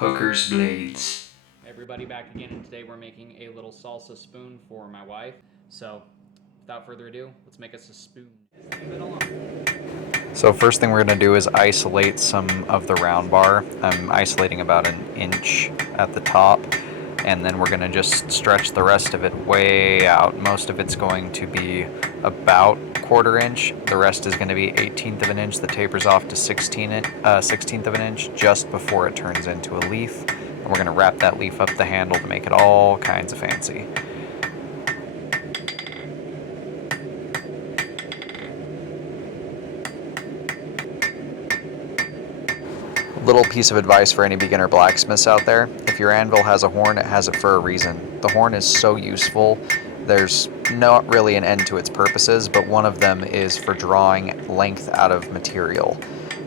Hooker's blades. Everybody back again, and today we're making a little salsa spoon for my wife. So without further ado, let's make us a spoon. So first thing we're going to do is isolate some of the round bar. I'm isolating about an inch at the top, and then we're going to just stretch the rest of it way out. Most of it's going to be about 1/4 inch. The rest is going to be 1/18 of an inch. The tapers off to 16th of an inch just before it turns into a leaf. And we're going to wrap that leaf up the handle to make it all kinds of fancy. Little piece of advice for any beginner blacksmiths out there: if your anvil has a horn, it has it for a reason. The horn is so useful. There's not really an end to its purposes, but one of them is for drawing length out of material.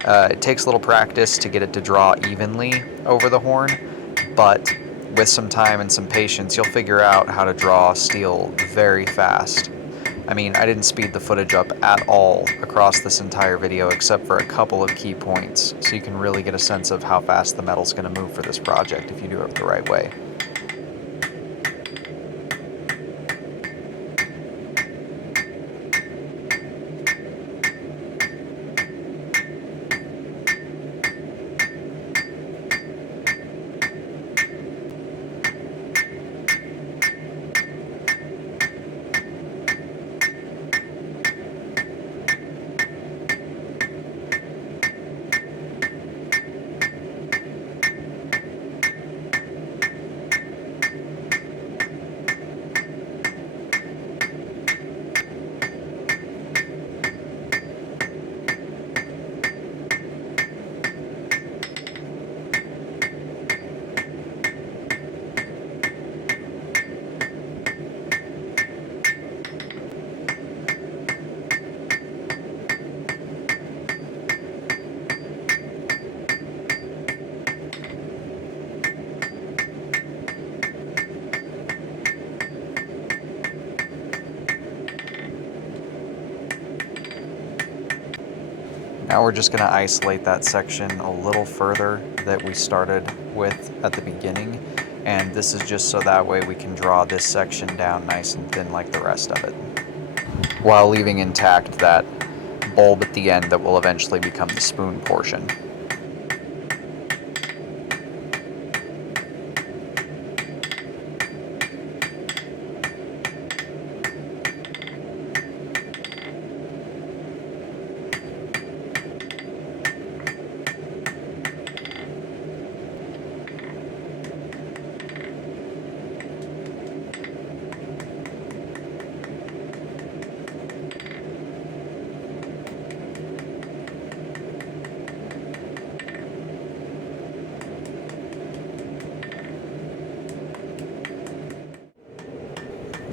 It takes a little practice to get it to draw evenly over the horn, but with some time and some patience, you'll figure out how to draw steel very fast. I mean, I didn't speed the footage up at all across this entire video except for a couple of key points, so you can really get a sense of how fast the metal's going to move for this project if you do it the right way. Now we're just going to isolate that section a little further that we started with at the beginning, and this is just so that way we can draw this section down nice and thin like the rest of it, while leaving intact that bulb at the end that will eventually become the spoon portion.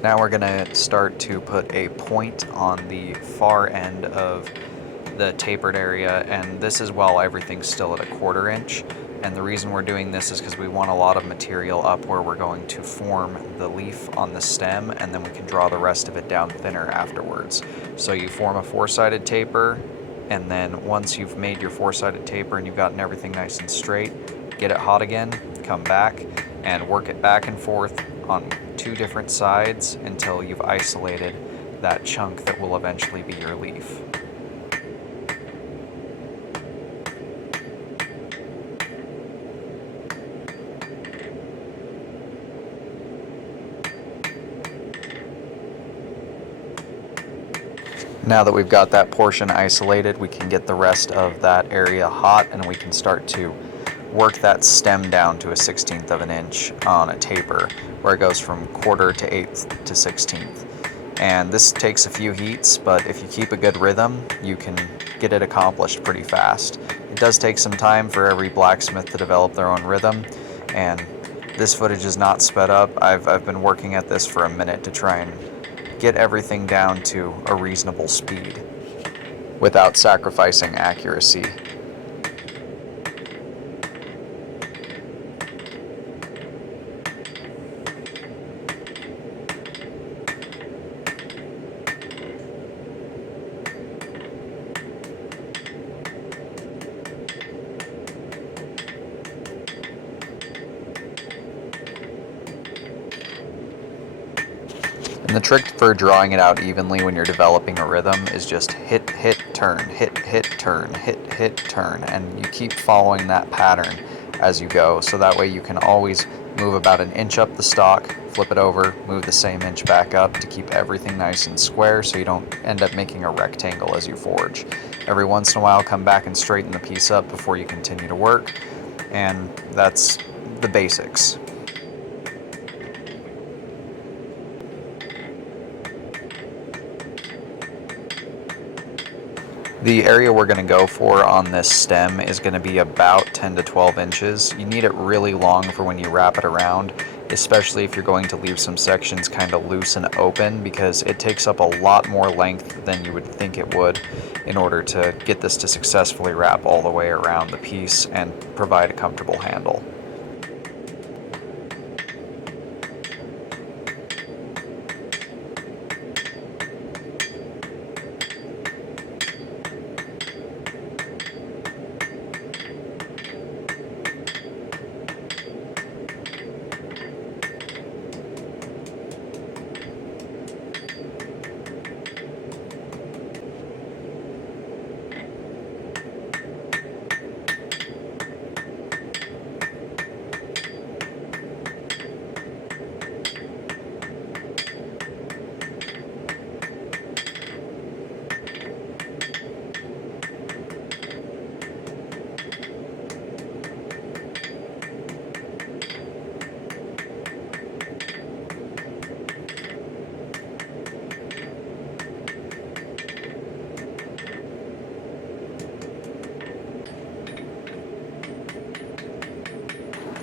Now we're going to start to put a point on the far end of the tapered area, and this is while everything's still at a 1/4 inch. And the reason we're doing this is because we want a lot of material up where we're going to form the leaf on the stem, and then we can draw the rest of it down thinner afterwards. So you form a 4-sided taper, and then once you've made your 4-sided taper and you've gotten everything nice and straight, get it hot again, come back and work it back and forth on 2 different sides until you've isolated that chunk that will eventually be your leaf. Now that we've got that portion isolated, we can get the rest of that area hot, and we can start to work that stem down to a 1/16 of an inch on a taper, where it goes from 1/4 to 1/8 to 1/16. And this takes a few heats, but if you keep a good rhythm, you can get it accomplished pretty fast. It does take some time for every blacksmith to develop their own rhythm, and this footage is not sped up. I've been working at this for a minute to try and get everything down to a reasonable speed without sacrificing accuracy. And the trick for drawing it out evenly when you're developing a rhythm is just hit, hit, turn, hit, hit, turn, hit, hit, turn, and you keep following that pattern as you go, so that way you can always move about an inch up the stock, flip it over, move the same inch back up to keep everything nice and square so you don't end up making a rectangle as you forge. Every once in a while, come back and straighten the piece up before you continue to work, and that's the basics. The area we're going to go for on this stem is going to be about 10 to 12 inches. You need it really long for when you wrap it around, especially if you're going to leave some sections kind of loose and open, because it takes up a lot more length than you would think it would in order to get this to successfully wrap all the way around the piece and provide a comfortable handle.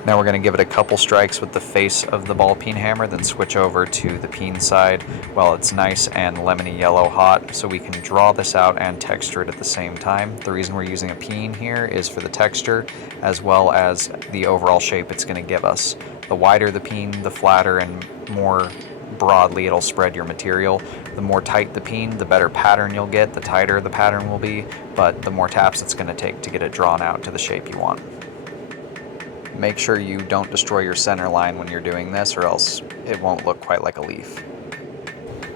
Now we're going to give it a couple strikes with the face of the ball peen hammer, then switch over to the peen side while it's nice and lemony yellow hot, so we can draw this out and texture it at the same time. The reason we're using a peen here is for the texture as well as the overall shape it's going to give us. The wider the peen, the flatter and more broadly it'll spread your material. The more tight the peen, the better pattern you'll get, the tighter the pattern will be, but the more taps it's going to take to get it drawn out to the shape you want. Make sure you don't destroy your center line when you're doing this, or else it won't look quite like a leaf.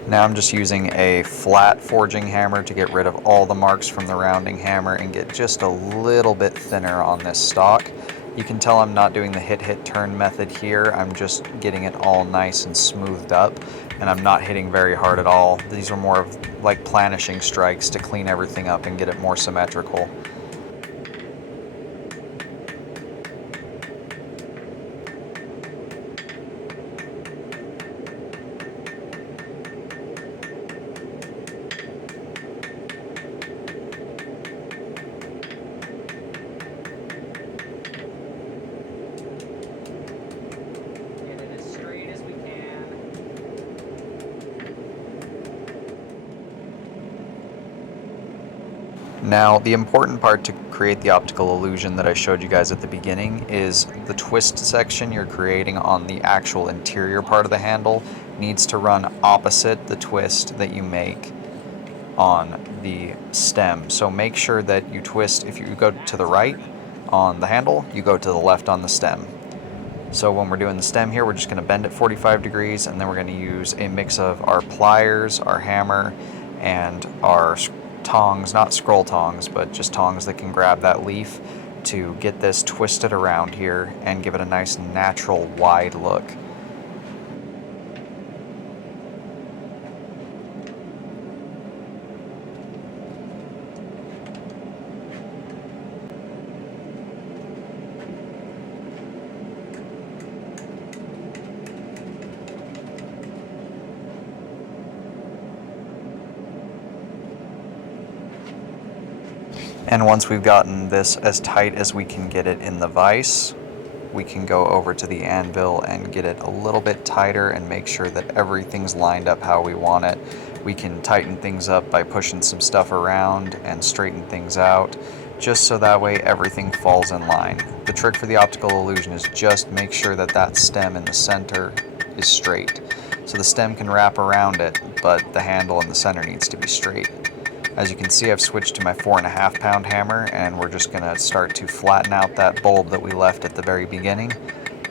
Now I'm just using a flat forging hammer to get rid of all the marks from the rounding hammer and get just a little bit thinner on this stock. You can tell I'm not doing the hit turn method here. I'm just getting it all nice and smoothed up, and I'm not hitting very hard at all. These are more of like planishing strikes to clean everything up and get it more symmetrical. Now, the important part to create the optical illusion that I showed you guys at the beginning is the twist section you're creating on the actual interior part of the handle needs to run opposite the twist that you make on the stem. So make sure that you twist, if you go to the right on the handle, you go to the left on the stem. So when we're doing the stem here, we're just going to bend it 45 degrees, and then we're going to use a mix of our pliers, our hammer, and our tongs, not scroll tongs, but just tongs that can grab that leaf to get this twisted around here and give it a nice natural wide look. And once we've gotten this as tight as we can get it in the vise, we can go over to the anvil and get it a little bit tighter and make sure that everything's lined up how we want it. We can tighten things up by pushing some stuff around and straighten things out, just so that way everything falls in line. The trick for the optical illusion is just make sure that that stem in the center is straight. So the stem can wrap around it, but the handle in the center needs to be straight. As you can see, I've switched to my 4.5 pound hammer, and we're just going to start to flatten out that bulb that we left at the very beginning,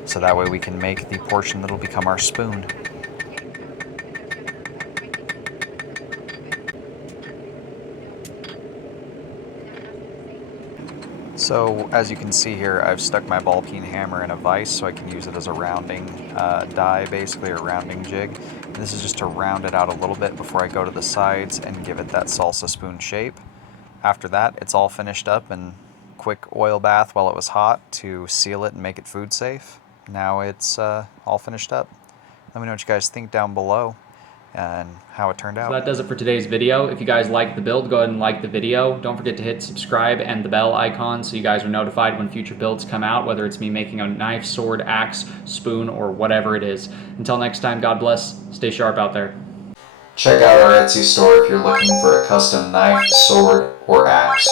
so that way we can make the portion that will become our spoon. So as you can see here, I've stuck my ball peen hammer in a vise so I can use it as a rounding die, basically, a rounding jig. And this is just to round it out a little bit before I go to the sides and give it that salsa spoon shape. After that, it's all finished up, and quick oil bath while it was hot to seal it and make it food safe. Now it's all finished up. Let me know what you guys think down below and how it turned out. So that does it for today's video. If you guys like the build, go ahead and like the video. Don't forget to hit subscribe and the bell icon so you guys are notified when future builds come out, whether it's me making a knife, sword, axe, spoon, or whatever it is. Until next time, God bless. Stay sharp out there. Check out our Etsy store if you're looking for a custom knife, sword, or axe.